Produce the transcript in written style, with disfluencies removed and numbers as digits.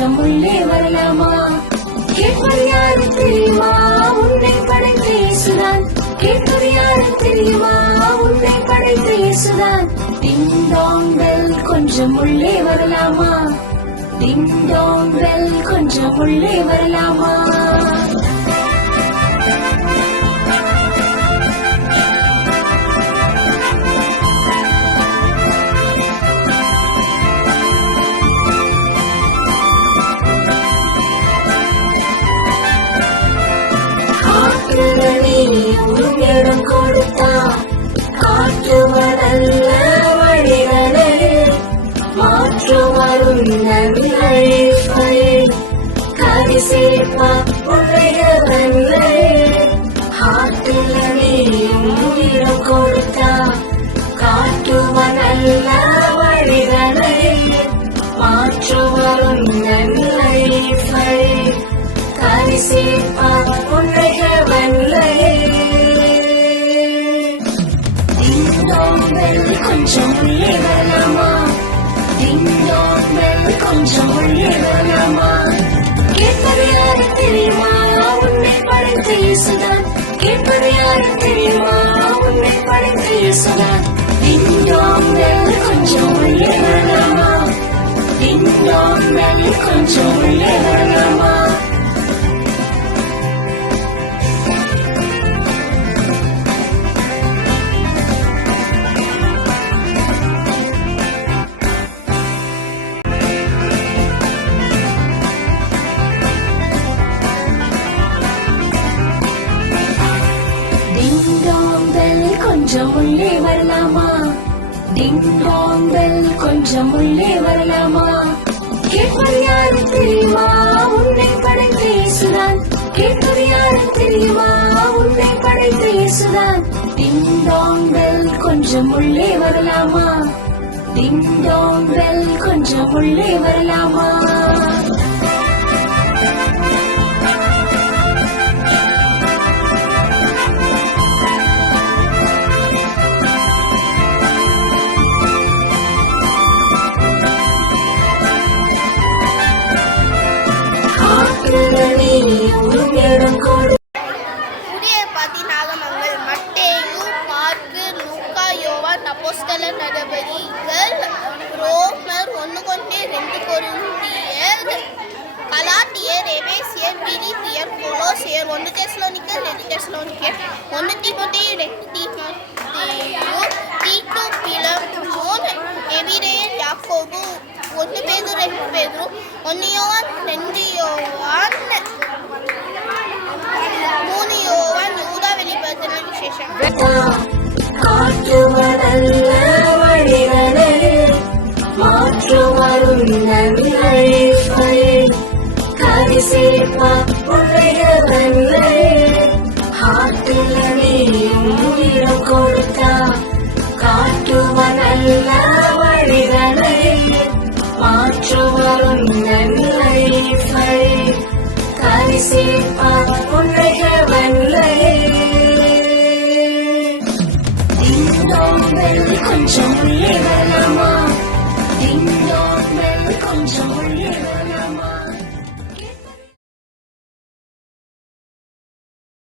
கொஞ்சம் உள்ளே வரலாமா? கேட்பது யாரு தெரியுமா? உன்னை படைத்த இயேசுதான். கேட்பது யாரு தெரியுமா? உன்னை படைத்த இயேசுதான். டிங் டாங் பெல் கொஞ்சம் உள்ளே வரலாமா? டிங் டாங் பெல் கொஞ்சம் உள்ளே வரலாமா? இடம் கொடுத்தா காற்றுவதல்ல வழிகளை மாற்றுவரும் நன்மை கரி சேர்ப்பா உடையவல்லை. காட்டுல நீயும் இடம் கொடுத்தா காட்டுவதல்ல வழிகளை மாற்றுவரும் நன்மை கரி சேர்ப்பா உடையவல்லை. கொஞ்சம் உள்ளே வரலாமா? டிங் டாங் பெல் கொஞ்சம் உள்ளே வரலாமா? கேட்பது யாரு தெரியுமா? உன்னை படைத்த இயேசுதான். கேட்பது யாரு தெரியுமா? உன்னை படைத்த இயேசுதான். டிங் டாங் பெல் கொஞ்சம் உள்ளே வரலாமா? டிங் டாங் பெல் கொஞ்சம் உள்ளே வரலாமா? கொஞ்சம் உள்ளே வரலாமா? டிங் டாங் பெல் கொஞ்சம் உள்ளே வரலாமா? கேட்பது யாரு தெரியுமா? உன்னை படைத்த இயேசுதான். கேட்பது யாரு தெரியுமா? உன்னை படைத்த இயேசுதான். டிங் டாங் பெல் கொஞ்சம் உள்ளே வரலாமா? டிங் டாங் பெல் கொஞ்சம் உள்ளே வரலாமா? அப்போஸ்தலர் நடவடிக்கைகள், ரோமர் 1-2 கொரிந்தியர், கலாத்தியர், எபேசியர், பிலிப்பியர், கொலோசியர், 1 தெசலோனிக்கர், 2 தெசலோனிக்கர், 1 தீமோத்தேயு, 2 தீமோத்தேயு, தீத்து, பிலமோன், எபிரேயர், யாக்கோபு, 1 பேதுரு, 2 பேதுரு, 1 யோவான், 2 யோவான், 3 யோவான், யூதா வெளிப்படுத்தின விசேஷம். காற்றுவதல்ல வழிகளை மாற்றுவரும் நன்மை கரி சேர்ப்பா உடையவல்லை. காட்டுல நீயும் இடம் கொடுத்தா காட்டுவதல்ல வழிகளை மாற்றுவரும் நன்மை கரி சேர்ப்பா